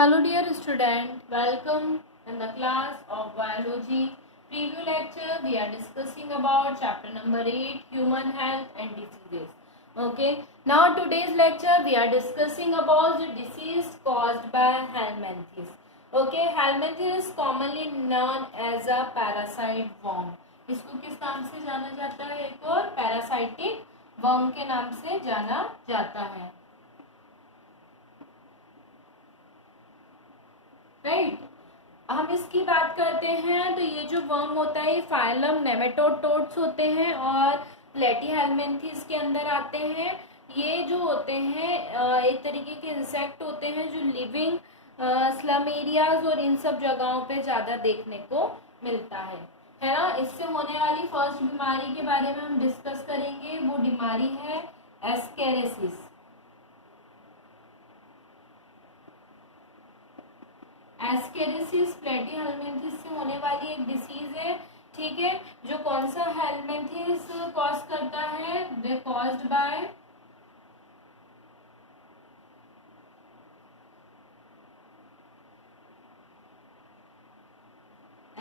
Hello dear student, welcome in the class of biology preview lecture. We are discussing about chapter number 8, human health and diseases. Okay, now today's lecture we are discussing about the disease caused by helminthes. Okay, helminthes is commonly known as a parasite worm. इसको किस नाम से जाना जाता है? एक और parasitic worm के नाम से जाना जाता है. राइट. हम इसकी बात करते हैं तो ये जो वर्म होता है ये फाइलम नेमेटोडोड्स होते हैं और प्लेटीहेल्मिन्थेस के अंदर आते हैं. ये जो होते हैं एक तरीके के इंसेक्ट होते हैं जो लिविंग स्लम एरियाज और इन सब जगहों पे ज़्यादा देखने को मिलता है ना. इससे होने वाली फर्स्ट बीमारी के बारे में हम डिस्कस करेंगे. वो बीमारी है एस्केरेसिस. एस्केरेसिस प्लेटीहेल्मिन्थेस से होने वाली एक डिसीज है. ठीक है, जो कौन सा हेल्मिन्थेस कॉज करता है? दे कॉज्ड बाय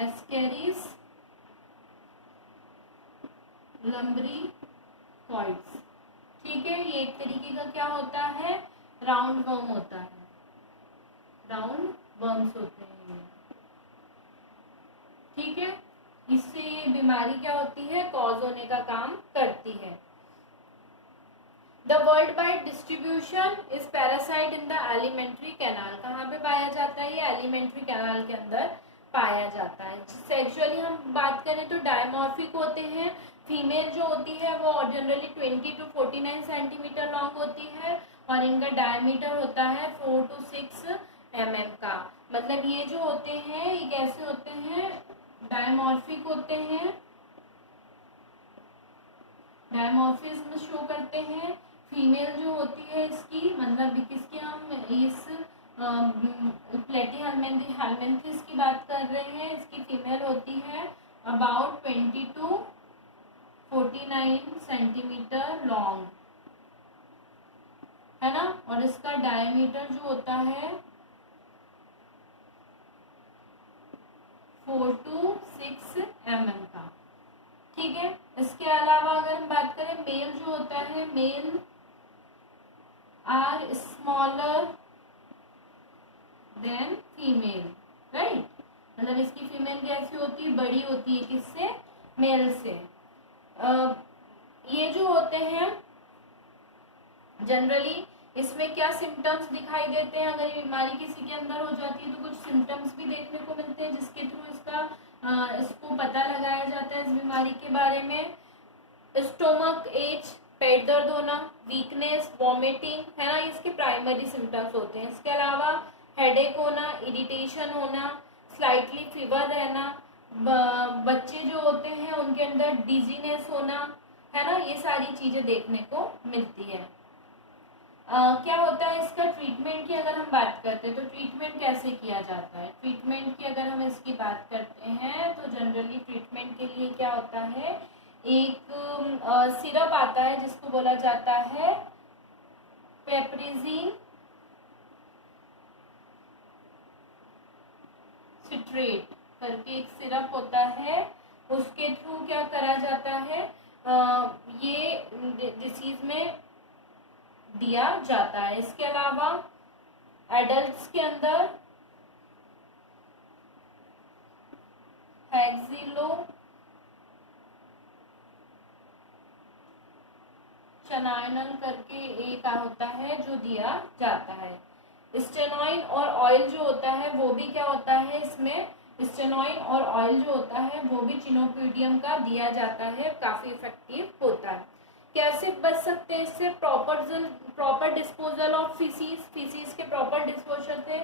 एस्केरिस लम्बरिकॉइड्स. ठीक है, ये एक तरीके का क्या होता है? राउंड वर्म होता है. राउंड वर्म्स होते हैं ये. ठीक है, इससे ये बीमारी क्या होती है? कॉज होने का काम करती है. The world wide distribution is parasite in the alimentary canal. कहाँ पे पाया जाता है? ये एलिमेंट्री कैनाल के अंदर पाया जाता है. सेक्सुअली हम बात करें तो डायमॉर्फिक होते हैं. फीमेल जो होती है वो जनरली 20 to 49 सेंटीमीटर लॉन्ग होती है और इनका डायमीटर होता है 4 to 6 mm का. मतलब ये जो होते हैं ये कैसे होते हैं? डायमॉर्फिक होते हैं. डायमॉर्फिज्म शो करते हैं. फीमेल जो होती है इसकी मतलब किसकी हम इस प्लेटीहेल्मिन्थेस की बात कर रहे हैं. इसकी फीमेल होती है अबाउट 20 to 49 सेंटीमीटर लॉन्ग है ना. और इसका डायमीटर जो होता है 4 to 6 mm का. ठीक है, इसके अलावा अगर हम बात करें मेल जो होता है, male are smaller than female. Right, मतलब इसकी फीमेल कैसी होती है? बड़ी होती है. किससे? मेल से. ये जो होते हैं जनरली इसमें क्या सिम्टम्स दिखाई देते हैं? अगर ये बीमारी किसी के अंदर हो जाती है तो कुछ सिम्टम्स भी देखने को मिलते हैं जिसके थ्रू इसको पता लगाया जाता है इस बीमारी के बारे में. स्टोमक एच, पेट दर्द होना, वीकनेस, वॉमिटिंग है ना, इसके प्राइमरी सिम्टम्स होते हैं. इसके अलावा हेडेक होना, इरिटेशन होना, स्लाइटली फीवर रहना, बच्चे जो होते हैं उनके अंदर डिजीनेस होना है ना, ये सारी चीजें देखने को मिलती है. क्या होता है इसका ट्रीटमेंट की अगर हम बात करते हैं तो ट्रीटमेंट कैसे किया जाता है? ट्रीटमेंट की अगर हम इसकी बात करते हैं तो जनरली ट्रीटमेंट के लिए क्या होता है? एक सिरप आता है जिसको बोला जाता है पेप्रिजीन सिट्रेट करके एक सिरप होता है. उसके थ्रू क्या करा जाता है? ये डिसीज में दिया जाता है. इसके अलावा एडल्ट्स के अंदर हेक्सिलोचनाइनल करके एक होता है जो दिया जाता है. स्टेनॉइन और ऑयल जो होता है वो भी क्या होता है इसमें? स्टेनॉइन और ऑयल जो होता है वो भी चिनोक्यूडियम का दिया जाता है. काफी इफेक्टिव होता है. कैसे बच सकते हैं इससे? प्रॉपर डिस्पोजल ऑफ फीसीज के प्रॉपर डिस्पोजल से.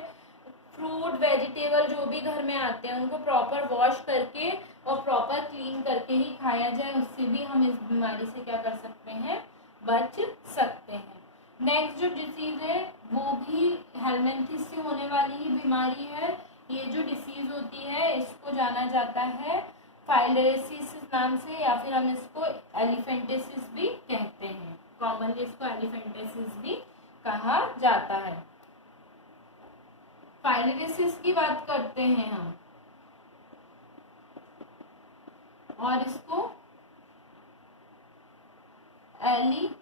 फ्रूट वेजिटेबल जो भी घर में आते हैं उनको प्रॉपर वॉश करके और प्रॉपर क्लीन करके ही खाया जाए. उससे भी हम इस बीमारी से क्या कर सकते हैं? बच सकते हैं. नेक्स्ट जो डिसीज है वो भी हेल्मिन्थेस से होने वाली ही बीमारी है. ये जो डिसीज होती है इसको जाना जाता है फाइलेरियासिस नाम से या फिर हम इसको एलिफेंटेसिस भी कहते हैं. कॉमनली इसको एलिफेंटेसिस भी कहा जाता है. फाइलेरिसिस की बात करते हैं हम, और इसको एलिफेंटेसिस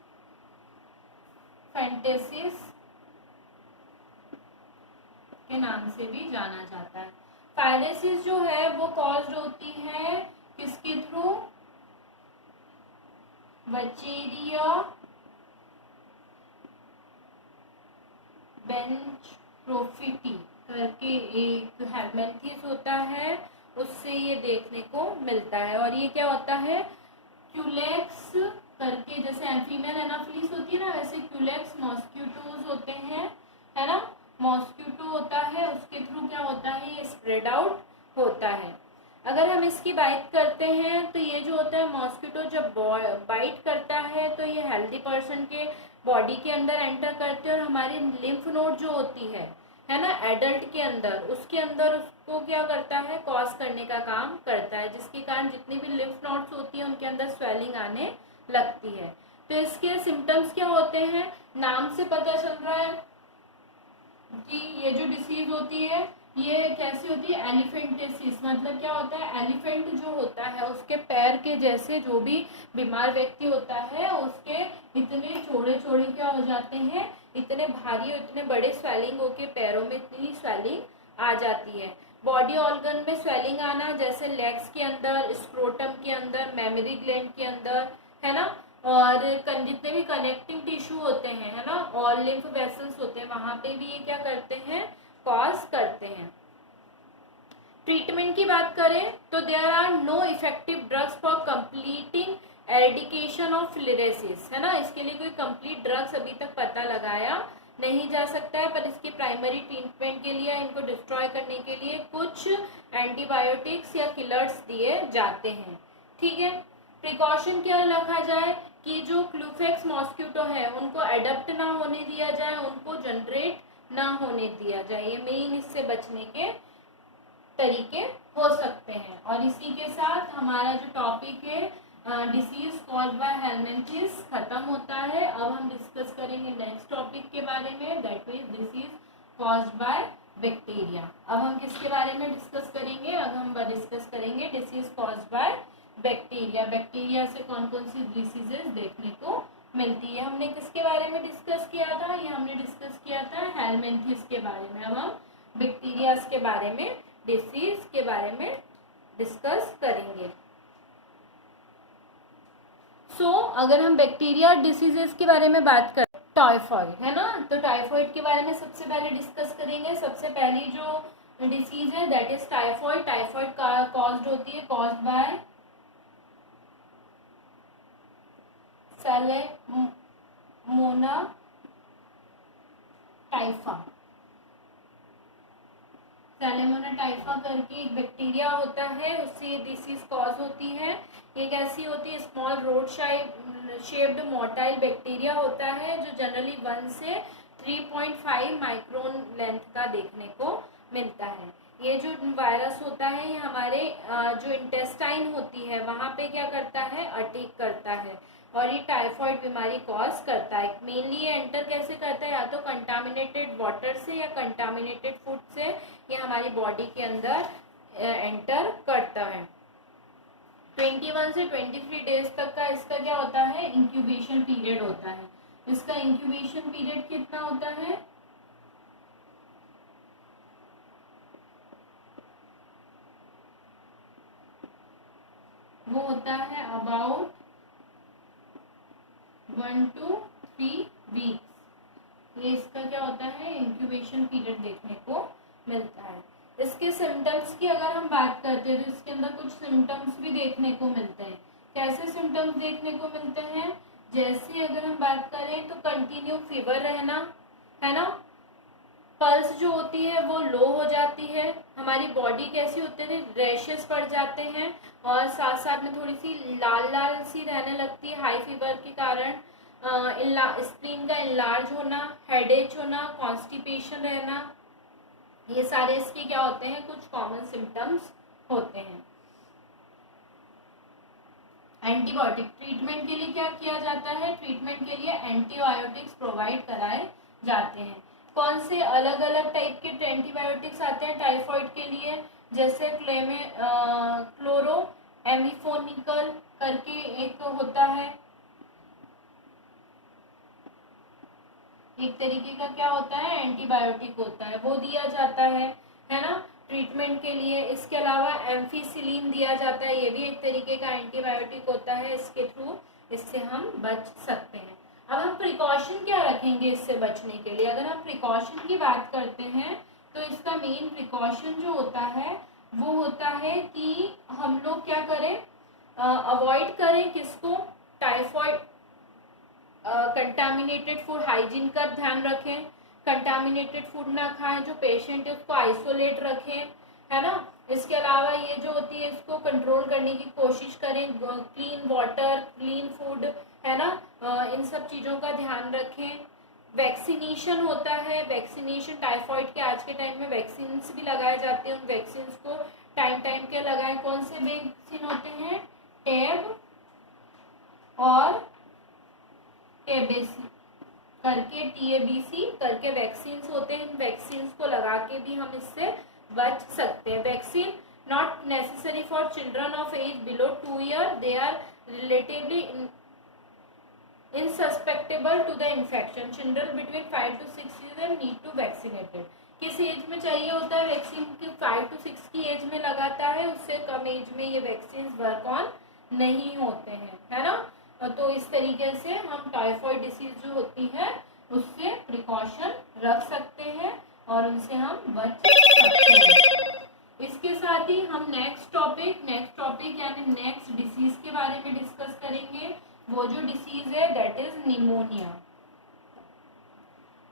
के नाम से भी जाना जाता है। फाइलेरिसिस जो है वो कॉज्ड होती है किसके थ्रू, बचेरिया बेंचप्रोफिटी करके एक हेलमिंथेस होता है, उससे ये देखने को मिलता है। और ये क्या होता है, क्यूलेक्स करके, जैसे फीमेल एनाफिलिस होती है ना, वैसे क्यूलेक्स मॉस्किटोज होते हैं, है ना, मॉस्किटो होता है, उसके थ्रू क्या होता है, ये स्प्रेड आउट होता है। अगर हम इसकी बात करते हैं तो ये जो होता है मॉस्किटो जब बाइट करता है तो ये हेल्दी पर्सन के बॉडी के अंदर एंटर करते हैं और हमारी लिम्फ नोड जो होती है ना, एडल्ट के अंदर, उसके अंदर उसको क्या करता है, कॉज करने का काम करता है, जिसके कारण जितनी भी लिम्फ नोड्स होती है उनके अंदर स्वेलिंग आने लगती है। तो इसके सिम्टम्स क्या होते हैं, नाम से पता चल रहा है कि ये जो डिसीज होती है ये कैसी होती है, एलिफेंटेसिस। मतलब क्या होता है, एलिफेंट जो होता है उसके पैर के जैसे जो भी बीमार व्यक्ति होता है उसके इतने चौड़े चौड़े क्या हो जाते हैं, इतने भारी और इतने बड़े स्वेलिंग होके पैरों में इतनी स्वेलिंग आ जाती है। बॉडी ऑर्गन में स्वेलिंग आना, जैसे लेग्स के अंदर, स्क्रोटम के अंदर, मेमोरी ग्लैंड के अंदर, है ना, और जितने भी कनेक्टिंग टिश्यू होते हैं, है ना, और लिम्फ वेसल्स होते हैं, वहां पे भी ये क्या करते हैं, कॉज करते हैं। ट्रीटमेंट की बात करें तो there are no effective drugs for completing eradication of filariasis, है ना, इसके लिए कोई कंप्लीट ड्रग्स अभी तक पता लगाया नहीं जा सकता है, पर इसके प्राइमरी ट्रीटमेंट के लिए, इनको डिस्ट्रॉय करने के लिए कुछ एंटीबायोटिक्स या किलर्स दिए जाते हैं। ठीक है, प्रिकॉशन क्या रखा जाए कि जो क्लूफेक्स मॉस्किटो है उनको एडप्ट ना होने दिया जाए, उनको जनरेट ना होने दिया जाए, ये मेन इससे बचने के तरीके हो सकते हैं। और इसी के साथ हमारा जो टॉपिक है डिसीज कॉज्ड बाय हेलमिंथेस खत्म होता है। अब हम डिस्कस करेंगे नेक्स्ट टॉपिक के बारे में, that is disease caused by bacteria. अब हम किसके बारे में डिस्कस करेंगे, अब हम डिस्कस करेंगे disease caused by bacteria. Bacteria से कौन कौन सी डिसीजेस देखने को मिलती है। हमने किसके बारे में डिस्कस किया था, ये हमने डिस्कस किया था हेलमिंथेस के बारे में। अब हम बैक्टीरिया के बारे में, डिसीज के बारे में डिस्कस करेंगे। अगर हम बैक्टीरिया डिसीजेस के बारे में बात करें, टाइफाइड, है ना, तो टाइफाइड के बारे में सबसे पहले डिस्कस करेंगे। सबसे पहली जो डिसीज है that is typhoid. Typhoid caused होती है, कॉज्ड बाय सैलेमोना टाइफा। सैलेमोना टाइफा करके एक बैक्टीरिया होता है, उससे ये डिसीज कॉज होती है। ये कैसी होती है, small road shaped motile bacteria होता है जो जनरली 1 से 3.5 माइक्रोन लेंथ का देखने को मिलता है। ये जो वायरस होता है ये हमारे जो इंटेस्टाइन होती है वहां पे क्या करता है, अटैक करता है और ये टाइफाइड बीमारी कॉज करता है। मेनली ये एंटर कैसे करता है, या तो कंटामिनेटेड वाटर से या कंटामिनेटेड फूड से ये हमारी बॉडी के अंदर एंटर करता है। 21 से 23 डेज तक का इसका क्या होता है, इंक्यूबेशन पीरियड होता है। इसका इंक्यूबेशन पीरियड कितना होता है, वो होता है अबाउट 1 to 3 वीक्स। ये इसका क्या होता है, इंक्यूबेशन पीरियड देखने को मिलता है। इसके सिम्टम्स की अगर हम बात करते हैं तो इसके अंदर कुछ सिम्टम्स भी देखने को मिलते हैं। कैसे सिम्टम्स देखने को मिलते हैं, जैसे अगर हम बात करें तो कंटिन्यू फीवर रहना, है ना, पल्स जो होती है वो लो हो जाती है, हमारी बॉडी कैसी होती है, रैशेस पड़ जाते हैं और साथ साथ में थोड़ी सी लाल लाल सी रहने लगती है हाई फीवर के कारण। स्प्लीन का इनलार्ज होना, हेडेक होना, कॉन्स्टिपेशन रहना, ये सारे इसके क्या होते हैं, कुछ कॉमन सिम्टम्स होते हैं। एंटीबायोटिक ट्रीटमेंट के लिए क्या किया जाता है, ट्रीटमेंट के लिए एंटीबायोटिक्स प्रोवाइड कराए जाते हैं। कौन से अलग अलग टाइप के एंटीबायोटिक्स आते हैं टाइफाइड के लिए, जैसे क्लोरो एमिफोनिकल करके एक होता है, एक तरीके का क्या होता है एंटीबायोटिक होता है, वो दिया जाता है ना, ट्रीटमेंट के लिए। इसके अलावा एम्फीसिलिन दिया जाता है, ये भी एक तरीके का एंटीबायोटिक होता है, इसके थ्रू इससे हम बच सकते हैं। अब हम प्रिकॉशन क्या रखेंगे इससे बचने के लिए? अगर हम प्रिकॉशन की बात करते हैं तो इसका मेन प्रिकॉशन जो होता है वो होता है कि हम लोग क्या करें, अवॉइड करें किसको, टाइफाइड, कंटामिनेटेड फूड, हाइजीन का ध्यान रखें, कंटामिनेटेड फूड ना खाएं, जो पेशेंट है उसको आइसोलेट रखें, है ना। इसके अलावा ये जो होती है इसको कंट्रोल करने की कोशिश करें, क्लीन वाटर, क्लीन फूड, है ना, इन सब चीज़ों का ध्यान रखें। वैक्सीनेशन होता है, वैक्सीनेशन टाइफाइड के आज के टाइम में वैक्सीन भी लगाए जाते हैं, उन वैक्सीन को टाइम टाइम के लगाएं। कौन से वैक्सीन होते हैं, टेब और टेबेसी करके, TABC करके वैक्सीन होते हैं, इन वैक्सीन को लगा के भी हम इससे बच सकते हैं। Vaccine not necessary for children of age below 2 year, they are relatively insusceptible to the infection, children between 5 to 6 year need to vaccinated. किस एज में चाहिए होता है वैक्सीन की, 5 to 6 की एज में लगाता है, उससे कम एज में ये वैक्सीन वर्क ऑन नहीं होते हैं, है ना। तो इस तरीके से हम टाइफाइड डिसीज जो होती है उससे प्रिकॉशन रख सकते हैं और उनसे हम बच सकते हैं। इसके साथ ही हम नेक्स्ट टॉपिक यानी नेक्स्ट डिसीज के बारे में डिस्कस करेंगे। वो जो डिसीज है दैट इज निमोनिया।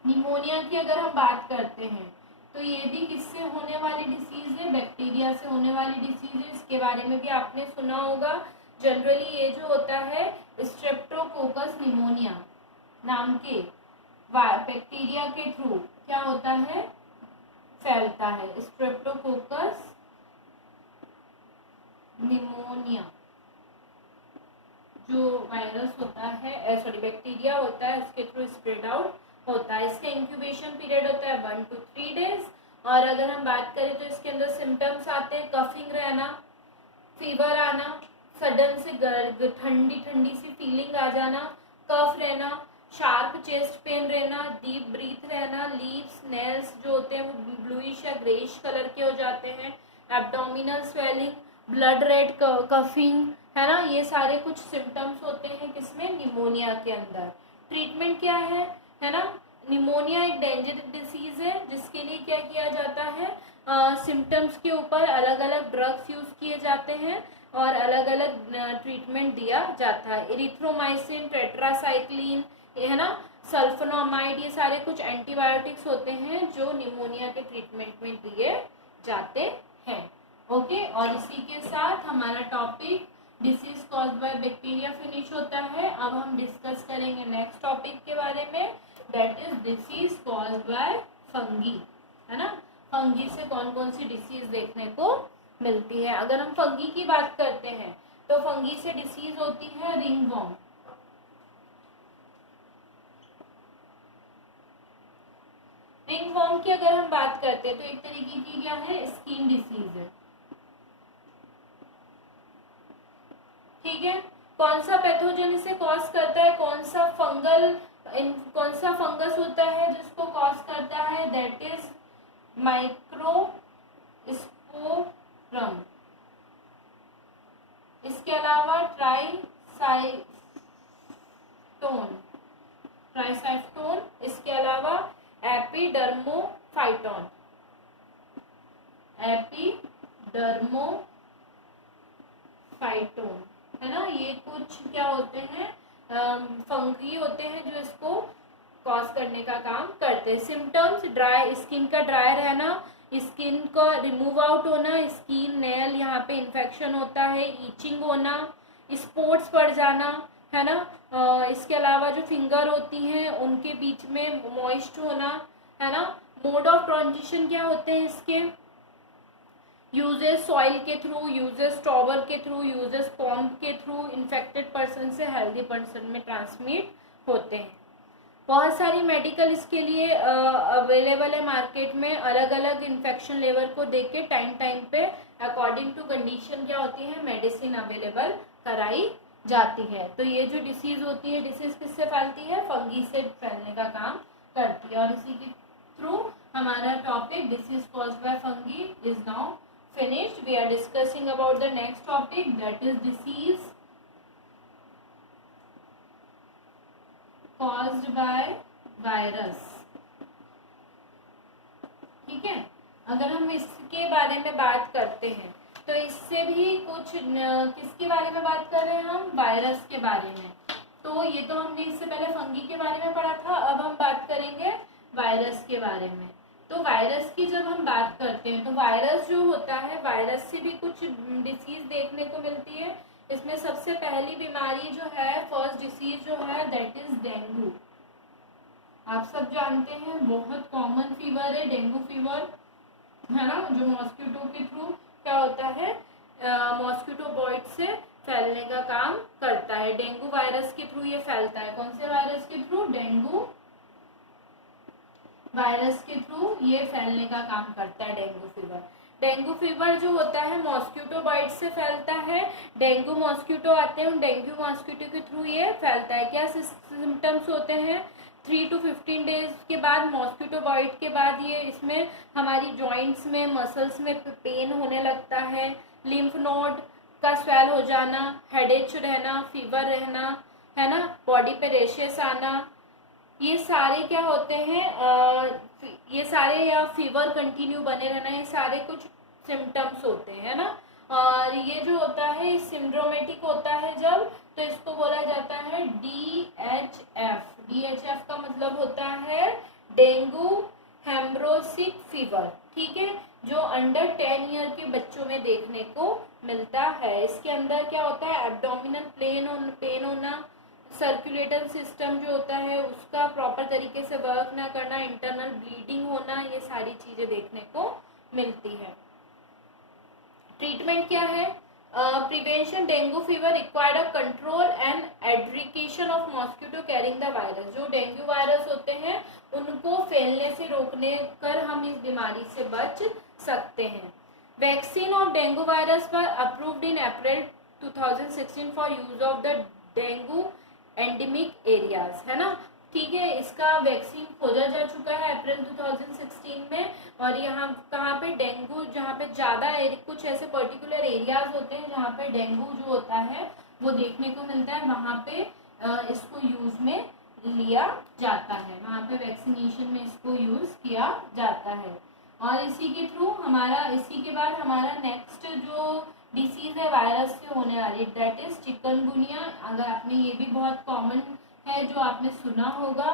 निमोनिया की अगर हम बात करते हैं तो ये भी किससे होने वाली डिसीज है, बैक्टीरिया से होने वाली डिसीज है। इसके बारे में भी आपने सुना होगा। जनरली ये जो होता है स्ट्रेप्टोकोकस निमोनिया नाम के बैक्टीरिया के थ्रू क्या होता है, फैलता है। स्ट्रेप्टोकोकस निमोनिया जो वायरस होता है, सॉरी बैक्टीरिया होता है, उसके थ्रू स्प्रेड आउट होता है। इसका इंक्यूबेशन पीरियड होता है 1 to 3 डेज। और अगर हम बात करें तो इसके अंदर सिम्टम्स आते हैं कफिंग रहना, फीवर आना, सडन से ठंडी ठंडी सी फीलिंग आ जाना, कफ रहना, शार्प चेस्ट पेन रहना, डीप ब्रीथ रहना, लीव्स नेल्स जो होते हैं वो ब्लूइश या ग्रेइश कलर के हो जाते हैं, abdominal swelling, blood red coughing, है ना। ये सारे कुछ सिम्टम्स होते हैं किसमें, निमोनिया के अंदर। ट्रीटमेंट क्या है ना। निमोनिया एक डेंजरस डिसीज है जिसके लिए क्या किया जाता है, सिम्टम्स के ऊपर अलग अलग ड्रग्स यूज किए जाते हैं और अलग अलग ट्रीटमेंट दिया जाता है। इरिथ्रोमाइसिन, टेट्रासाइक्लिन, है ना, सल्फोनामाइड, ये सारे कुछ एंटीबायोटिक्स होते हैं जो निमोनिया के ट्रीटमेंट में दिए जाते हैं। ओके, और इसी के साथ हमारा topic disease caused by bacteria finish होता है। अब हम डिस्कस करेंगे नेक्स्ट टॉपिक के बारे में, that is disease caused bye fungi, है ना। फंगी से कौन कौन सी डिसीज देखने को मिलती है। अगर हम फंगी की बात करते हैं तो फंगी से डिसीज होती है रिंगवॉर्म। रिंगवॉर्म की अगर हम बात करते हैं तो एक तरीके की क्या है, स्किन डिसीज है, ठीक है। कौन सा पैथोजन इसे कॉज करता है, कौन सा फंगस होता है जिसको कॉज करता है, दैट इज माइक्रोस्पोरम। इसके अलावा ट्राइसाइटोन, इसके अलावा एपिडर्मोफाइटोन, है ना। ये कुछ क्या होते हैं, फंगी होते हैं जो इसको कॉज करने का काम करते हैं। सिम्टम्स, ड्राई स्किन का ड्राई रहना, स्किन का रिमूव आउट होना, स्किन नेल यहाँ पे इन्फेक्शन होता है, ईचिंग होना, स्पॉट्स पड़ जाना, है ना। इसके अलावा जो फिंगर होती हैं उनके बीच में मॉइस्ट होना, है ना। मोड ऑफ ट्रांजिशन क्या होते हैं इसके, यूजेस सॉइल के थ्रू, यूजेस टॉवर के थ्रू, यूजेस पॉम्प के थ्रू, इन्फेक्टेड पर्सन से हेल्दी पर्सन में ट्रांसमिट होते हैं। बहुत सारी मेडिकल इसके लिए अवेलेबल है मार्केट में। अलग अलग इन्फेक्शन लेवल को देख के टाइम टाइम पे अकॉर्डिंग टू कंडीशन क्या होती है, मेडिसिन अवेलेबल कराई जाती है। तो ये जो डिसीज होती है, डिसीज किससे फैलती है, फंगी से फैलने का काम करती है। और इसी के थ्रू हमारा topic disease caused bye fungi is now finished. We are discussing about the next topic, that is disease caused by virus. ठीक है, अगर हम इसके बारे में बात करते हैं तो इससे भी कुछ किसके बारे में बात कर रहे हैं हम, वायरस के बारे में। तो ये तो हमने इससे पहले फंगी के बारे में पढ़ा था, अब हम बात करेंगे वायरस के बारे में। तो वायरस की जब हम बात करते हैं तो वायरस जो होता है, वायरस से भी कुछ डिसीज देखने को मिलती है। इसमें सबसे पहली बीमारी जो है, फर्स्ट डिसीज जो है, दैट इज डेंगू। आप सब जानते हैं बहुत कॉमन फीवर है डेंगू फीवर, है ना, जो मॉस्किटो के थ्रू क्या होता है, मॉस्किटो बाइट से फैलने का काम करता है। डेंगू वायरस के थ्रू ये फैलता है। कौन से वायरस के थ्रू, डेंगू वायरस के थ्रू ये फैलने का काम करता है डेंगू फीवर। डेंगू फीवर जो होता है मॉस्किटो बाइट से फैलता है। डेंगू मॉस्किटो आते हैं, डेंगू मॉस्किटो के थ्रू ये फैलता है। क्या सिम्टम्स होते हैं, 3 to 15 डेज के बाद, मॉस्किटो बाइट के बाद ये इसमें हमारी जॉइंट्स में, मसल्स में पेन होने लगता है, लिम्फ नोड का स्वेल हो जाना, हेडेच रहना, फीवर रहना, है ना, बॉडी पे रेशेस आना, ये सारे क्या होते हैं, ये सारे, या फीवर कंटिन्यू बने रहना, ये सारे कुछ सिम्टम्स होते हैं ना। और ये जो होता है सिंड्रोमेटिक होता है जब, तो इसको बोला जाता है DHF। DHF का मतलब होता है डेंगू हेमोरेजिक फीवर, ठीक है, जो अंडर 10 ईयर के बच्चों में देखने को मिलता है। इसके अंदर क्या होता है, एब्डोमिनल पेन होना, सर्कुलेटर सिस्टम जो होता है उसका प्रॉपर तरीके से वर्क ना करना, इंटरनल ब्लीडिंग होना, ये सारी चीजें देखने को मिलती है। ट्रीटमेंट क्या है, prevention dengue fever required a control and eradication of mosquito carrying the virus. जो डेंगू वायरस होते हैं उनको फैलने से रोकने कर हम इस बीमारी से बच सकते हैं। Vaccine of dengue virus were approved in April 2016 for use of the dengue endemic areas, है ना, ठीक है। इसका वैक्सीन खोजा जा चुका है अप्रैल 2016 में। और यहाँ कहाँ पे, डेंगू जहाँ पे ज़्यादा कुछ ऐसे पर्टिकुलर एरियाज होते हैं जहाँ पे डेंगू जो होता है वो देखने को मिलता है, वहाँ पे इसको यूज में लिया जाता है, वहाँ पे वैक्सीनेशन में इसको यूज किया जाता है। और इसी के थ्रू हमारा, इसी के बाद हमारा नेक्स्ट जो डिसीज है वायरस से होने वाली, दैट इज चिकनगुनिया। अगर आपने, ये भी बहुत कॉमन है जो आपने सुना होगा।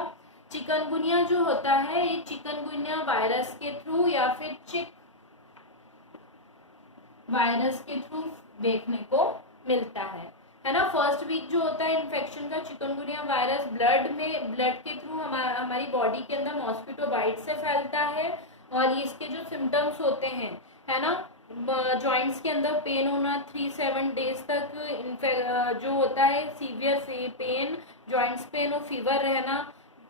चिकनगुनिया जो होता है ये चिकनगुनिया वायरस के थ्रू या फिर चिक वायरस के थ्रू देखने को मिलता है ना। फर्स्ट वीक जो होता है इन्फेक्शन का, चिकनगुनिया वायरस ब्लड के थ्रू हमारी बॉडी के अंदर मॉस्किटो बाइट से फैलता है। और इसके जो सिम्टम्स होते हैं, है ना, जॉइंट्स के अंदर पेन होना, 3-7 डेज तक जो होता है सीवियर पेन, जॉइंट्स पेन और फीवर रहना,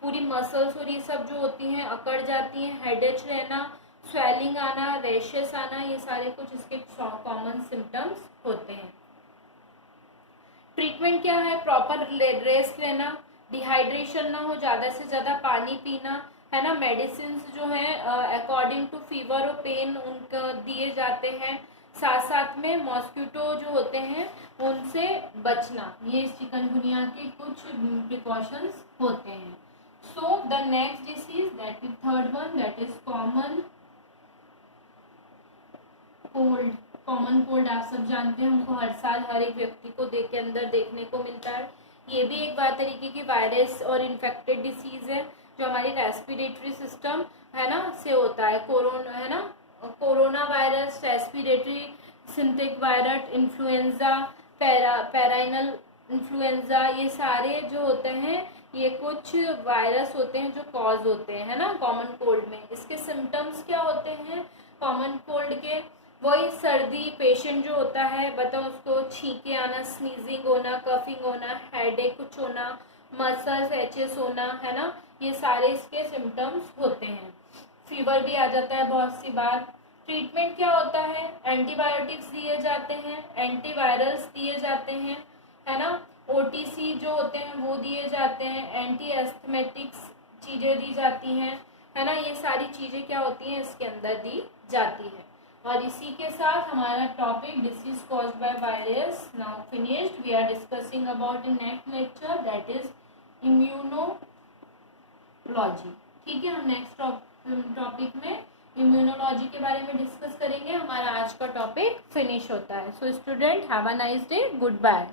पूरी मसल्स और ये सब जो होती हैं अकड़ जाती हैं, हेडेच रहना, स्वेलिंग आना, रैशेस आना, ये सारे कुछ इसके कॉमन सिम्टम्स होते हैं। ट्रीटमेंट क्या है, प्रॉपर रेस्ट लेना, डिहाइड्रेशन ना हो, ज़्यादा से ज़्यादा पानी पीना, है ना। मेडिसिन जो है अकॉर्डिंग टू फीवर और पेन उनको दिए जाते हैं। साथ साथ में मॉस्किटो जो होते हैं उनसे बचना, ये चिकनगुनिया के कुछ प्रिकॉशंस होते हैं। So the next disease, that is third one, that is common cold. Common cold आप सब जानते हैं, हमको हर साल हर एक व्यक्ति को के अंदर देखने को मिलता है। ये भी एक बात तरीके की वायरस और इन्फेक्टेड डिसीज है जो हमारी रेस्पिरेटरी सिस्टम, है ना, से होता है। कोरोना, है ना, corona virus, respiratory synthetic virus, influenza, parainfluenza, ये सारे जो होते हैं ये कुछ वायरस होते हैं जो कॉज होते हैं, है ना, कॉमन कोल्ड में। इसके सिम्टम्स क्या होते हैं कॉमन कोल्ड के, वही सर्दी, पेशेंट जो होता है बताओ उसको छींके आना, स्नीजिंग होना, कफिंग होना, हेडेक कुछ होना, मसल्स एचेस होना, है ना, ये सारे इसके सिम्टम्स होते हैं। फीवर भी आ जाता है बहुत सी बार। ट्रीटमेंट क्या होता है, एंटीबायोटिक्स दिए जाते हैं, एंटीवायरल्स दिए जाते हैं, है ना, ओटीसी जो होते हैं वो दिए जाते हैं, एंटी एस्थमेटिक्स चीज़ें दी जाती हैं, है ना, ये सारी चीज़ें क्या होती हैं इसके अंदर दी जाती है। और इसी के साथ हमारा topic disease caused by virus now finished. We are discussing about in next lecture that is immunology. ठीक है, हम नेक्स्ट टॉपिक में इम्यूनोलॉजी के बारे में डिस्कस करेंगे। हमारा आज का टॉपिक फिनिश होता है। So student, have a nice day, good bye.